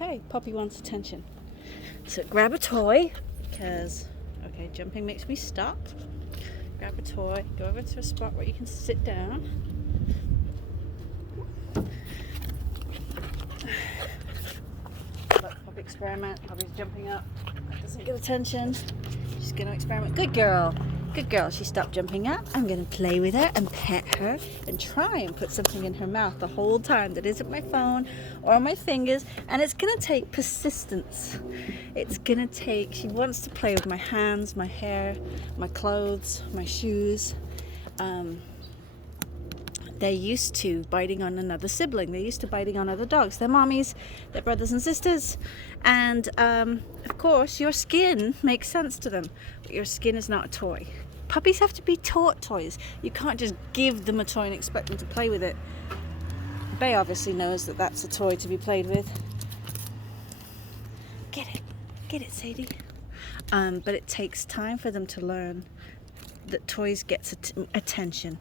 Okay, puppy wants attention. So grab a toy, because, okay, jumping makes me stop. Grab a toy, go over to a spot where you can sit down. Let puppy experiment. Puppy's jumping up. That doesn't get attention. She's going to experiment. Good girl. Good girl. She stopped jumping up. I'm going to play with her and pet her and try and put something in her mouth the whole time that isn't my phone or my fingers. And it's going to take persistence. It's going to take, she wants to play with my hands, my hair, my clothes, my shoes. They're used to biting on another sibling. They're used to biting on other dogs. Their mommies, their brothers and sisters. And, of course, your skin makes sense to them. But your skin is not a toy. Puppies have to be taught toys. You can't just give them a toy and expect them to play with it. Bay obviously knows that that's a toy to be played with. Get it. Get it, Sadie. But it takes time for them to learn that toys get attention.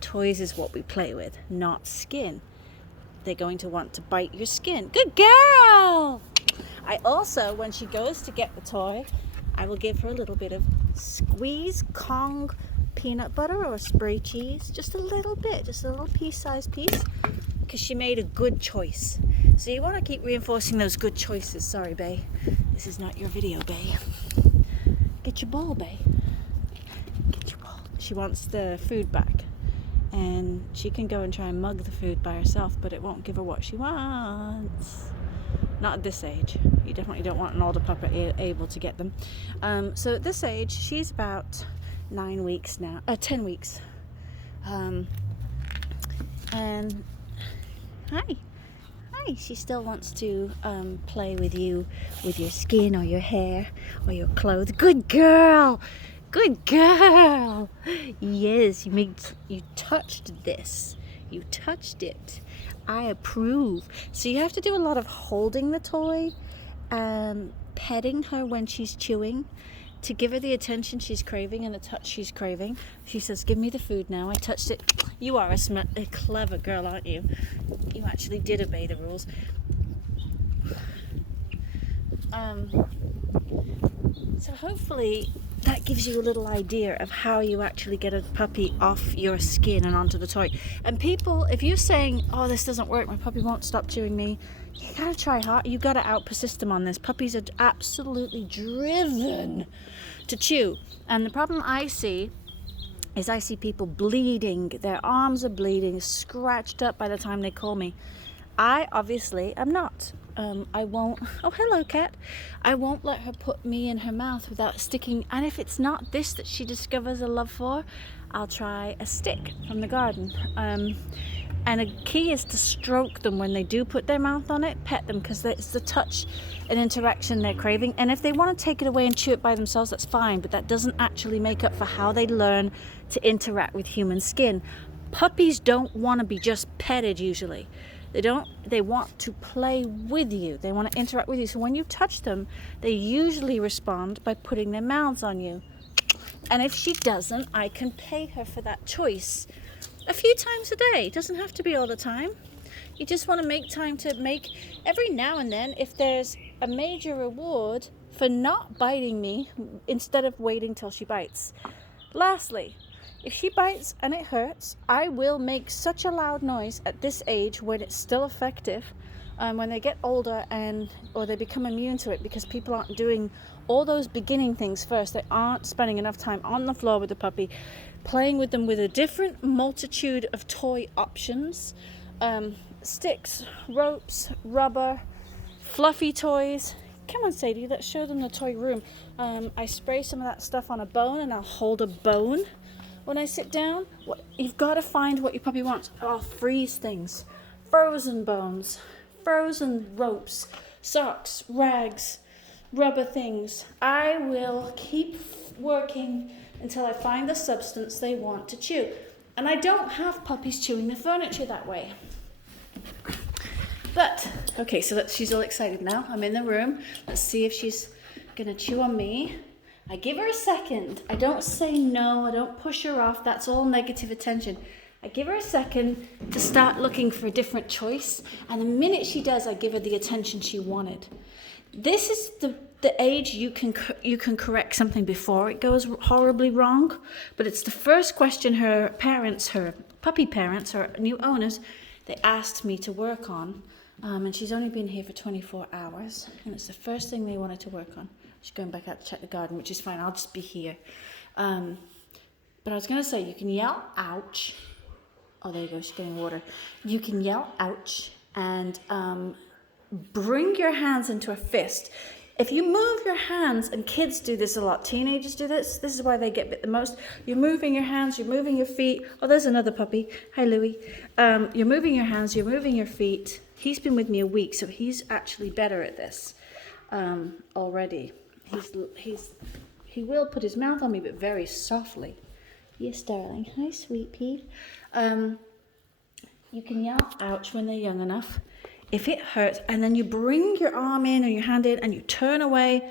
Toys is what we play with, not skin. They're going to want to bite your skin. Good girl! I also, when she goes to get the toy, I will give her a little bit of squeeze Kong peanut butter or spray cheese. Just a little bit, just a little pea-sized piece, because she made a good choice. So you want to keep reinforcing those good choices. Sorry, Bay. This is not your video, Bay. Get your ball, Bay. Get your ball. She wants the food back. And she can go and try and mug the food by herself, but it won't give her what she wants. Not at this age. You definitely don't want an older puppy able to get them. So at this age, she's about 9 weeks now. 10 weeks. And hi. She still wants to play with you, with your skin or your hair or your clothes. Good girl. Good girl. Yes, you touched this. You touched it. I approve. So you have to do a lot of holding the toy, petting her when she's chewing to give her the attention she's craving and the touch she's craving. She says, give me the food now. I touched it. You are a clever girl, aren't you? You actually did obey the rules. So hopefully that gives you a little idea of how you actually get a puppy off your skin and onto the toy. And people, if you're saying, oh, this doesn't work, my puppy won't stop chewing me, you gotta try hard. You gotta out-persist them on this. Puppies are absolutely driven to chew. And the problem I see is I see people bleeding. Their arms are bleeding, scratched up by the time they call me. I obviously am not. I won't, oh hello cat, I won't let her put me in her mouth without sticking, and if it's not this that she discovers a love for, I'll try a stick from the garden. And a key is to stroke them when they do put their mouth on it, pet them, because it's the touch and interaction they're craving. And if they want to take it away and chew it by themselves, that's fine, but that doesn't actually make up for how they learn to interact with human skin. Puppies don't want to be just petted usually. They want to play with you. They want to interact with you. So when you touch them, they usually respond by putting their mouths on you. And if she doesn't, I can pay her for that choice a few times a day. It doesn't have to be all the time. You just want to make time to make, every now and then, if there's a major reward for not biting me instead of waiting till she bites. Lastly, if she bites and it hurts, I will make such a loud noise at this age when it's still effective. When they get older or they become immune to it, because people aren't doing all those beginning things first. They aren't spending enough time on the floor with the puppy, playing with them with a different multitude of toy options. Sticks, ropes, rubber, fluffy toys. Come on, Sadie, let's show them the toy room. I spray some of that stuff on a bone, and I'll hold a bone when I sit down. You've got to find what your puppy wants. I'll freeze things. Frozen bones, frozen ropes, socks, rags, rubber things. I will keep working until I find the substance they want to chew. And I don't have puppies chewing the furniture that way. But, okay, so she's all excited now. I'm in the room. Let's see if she's going to chew on me. I give her a second. I don't say no. I don't push her off. That's all negative attention. I give her a second to start looking for a different choice, and the minute she does, I give her the attention she wanted. This is the age you can correct something before it goes horribly wrong, but it's the first question her parents, her puppy parents, her new owners, they asked me to work on, and she's only been here for 24 hours, and it's the first thing they wanted to work on. She's going back out to check the garden, which is fine, I'll just be here. But I was going to say, you can yell, ouch. Oh, there you go, she's getting water. You can yell, ouch, and bring your hands into a fist. If you move your hands, and kids do this a lot, teenagers do this is why they get bit the most. You're moving your hands, you're moving your feet. Oh, there's another puppy. Hi, Loui. You're moving your hands, you're moving your feet. He's been with me a week, so he's actually better at this already. He will put his mouth on me, but very softly. Yes, darling. Hi, sweet pea. You can yell ouch when they're young enough if it hurts, and then you bring your arm in or your hand in and you turn away,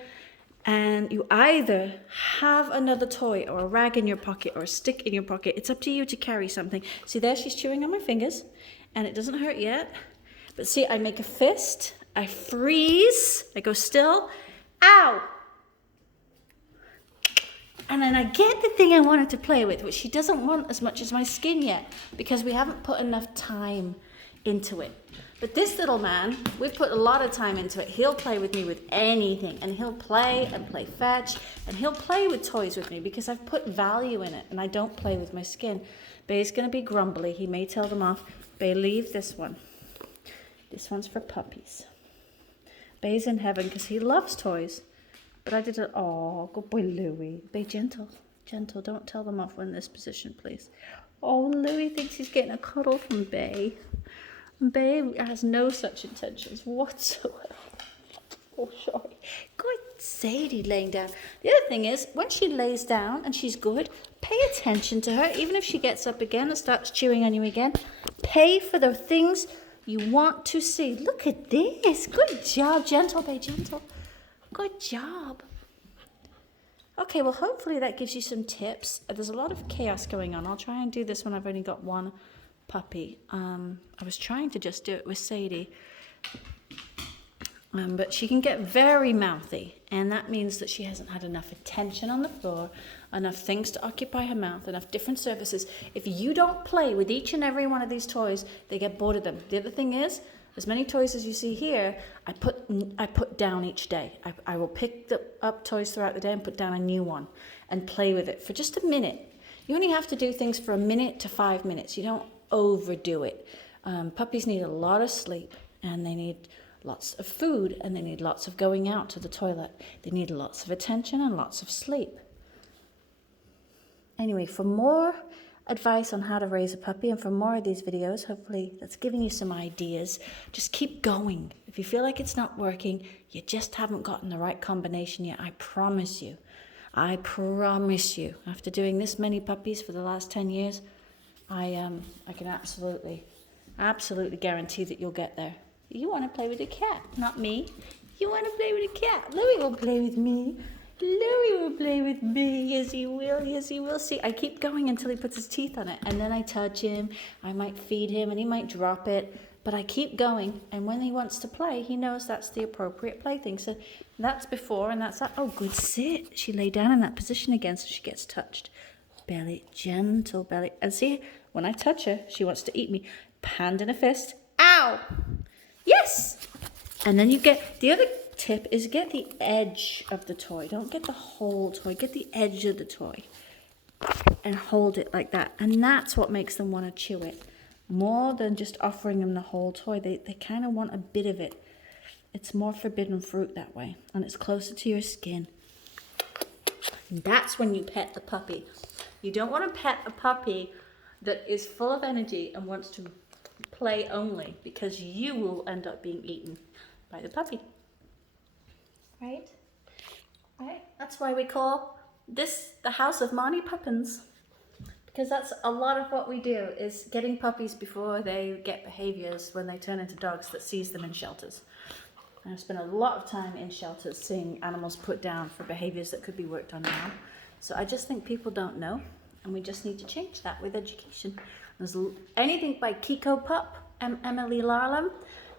and you either have another toy or a rag in your pocket or a stick in your pocket. It's up to you to carry something. See there, she's chewing on my fingers and it doesn't hurt yet. But see, I make a fist, I freeze, I go still, ow! And then I get the thing I wanted to play with, which she doesn't want as much as my skin yet, because we haven't put enough time into it. But this little man, we've put a lot of time into it. He'll play with me with anything, and he'll play and play fetch, and he'll play with toys with me because I've put value in it, and I don't play with my skin. Bay's gonna be grumbly. He may tell them off. Bay, leave this one. This one's for puppies. Bay's in heaven because he loves toys. But I did it. Oh, good boy, Loui. Be gentle. Gentle. Don't tell them off in this position, please. Oh, Loui thinks he's getting a cuddle from Bay. Bay has no such intentions whatsoever. Oh, sorry. Good Sadie laying down. The other thing is, when she lays down and she's good, pay attention to her. Even if she gets up again and starts chewing on you again, pay for the things you want to see. Look at this. Good job. Gentle, Bay, gentle. Good job. Okay, well, hopefully that gives you some tips. There's a lot of chaos going on. I'll try and do this when I've only got one puppy. I was trying to just do it with Sadie, but she can get very mouthy, and that means that she hasn't had enough attention on the floor, enough things to occupy her mouth, enough different surfaces. If you don't play with each and every one of these toys, they get bored of them. The other thing is, as many toys as you see here, I put down each day. I will pick up toys throughout the day and put down a new one and play with it for just a minute. You only have to do things for a minute to 5 minutes. You don't overdo it. Puppies need a lot of sleep, and they need lots of food, and they need lots of going out to the toilet. They need lots of attention and lots of sleep. Anyway, for more advice on how to raise a puppy and for more of these videos, hopefully that's giving you some ideas, just keep going. If you feel like it's not working, you just haven't gotten the right combination yet. I promise you, after doing this many puppies for the last 10 years, I can absolutely guarantee that you'll get there. You want to play with a cat, not me. You want to play with a cat. Loui will play with me. Loui will play with me. Yes, he will. Yes, he will. See, I keep going until he puts his teeth on it, and then I touch him. I might feed him, and he might drop it, but I keep going, and when he wants to play, he knows that's the appropriate plaything. So that's before, and that's that. Oh, good sit. She lay down in that position again, so she gets touched. Belly, gentle belly. And see, when I touch her, she wants to eat me. Hand in a fist. Ow! Yes! And then you get, the other tip is get the edge of the toy. Don't get the whole toy. Get the edge of the toy and hold it like that. And that's what makes them want to chew it. More than just offering them the whole toy. They kind of want a bit of it. It's more forbidden fruit that way. And it's closer to your skin. That's when you pet the puppy. You don't want to pet a puppy that is full of energy and wants to play only, because you will end up being eaten by the puppy. Right? Right? That's why we call this the house of Marnie Puppins. Because that's a lot of what we do, is getting puppies before they get behaviors when they turn into dogs that sees them in shelters. And I've spent a lot of time in shelters seeing animals put down for behaviors that could be worked on now. So I just think people don't know, and we just need to change that with education. There's anything by Kiko Pup, Emily Larlam,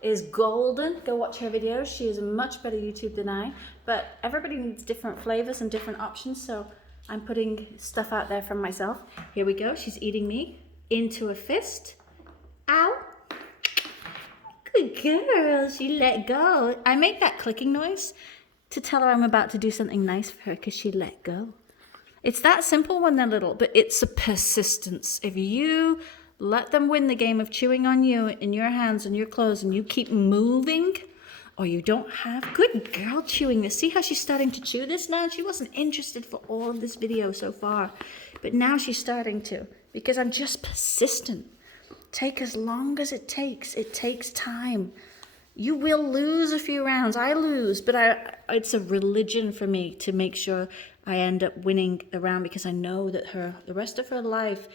is golden. Go watch her videos. She is a much better YouTube than I. But everybody needs different flavors and different options, so I'm putting stuff out there from myself. Here we go. She's eating me into a fist. Ow. Good girl. She let go. I make that clicking noise to tell her I'm about to do something nice for her because she let go. It's that simple when they're little, but it's a persistence. If you let them win the game of chewing on you in your hands and your clothes and you keep moving, or you don't have, good girl chewing this. See how she's starting to chew this now? She wasn't interested for all of this video so far, but now she's starting to, because I'm just persistent. Take as long as it takes. It takes time. You will lose a few rounds. I lose, but it's a religion for me to make sure I end up winning the round, because I know that the rest of her life,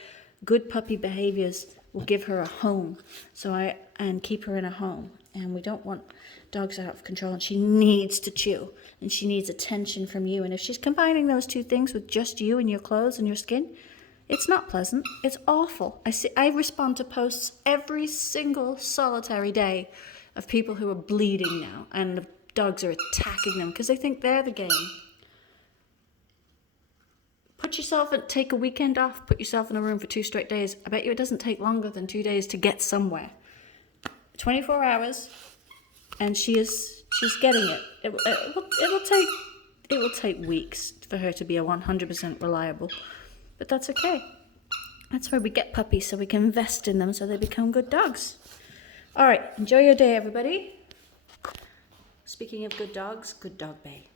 good puppy behaviors will give her a home. And keep her in a home. And we don't want dogs out of control. And she needs to chew. And she needs attention from you. And if she's combining those two things with just you and your clothes and your skin, it's not pleasant. It's awful. I respond to posts every single solitary day of people who are bleeding now. And the dogs are attacking them because they think they're the game. Take a weekend off, put yourself in a room for 2 straight days. I bet you it doesn't take longer than 2 days to get somewhere. 24 hours, and she's getting it. It will take weeks for her to be a 100% reliable, but that's okay. That's why we get puppies, so we can invest in them so they become good dogs. All right, enjoy your day, everybody. Speaking of good dogs, good dog bay.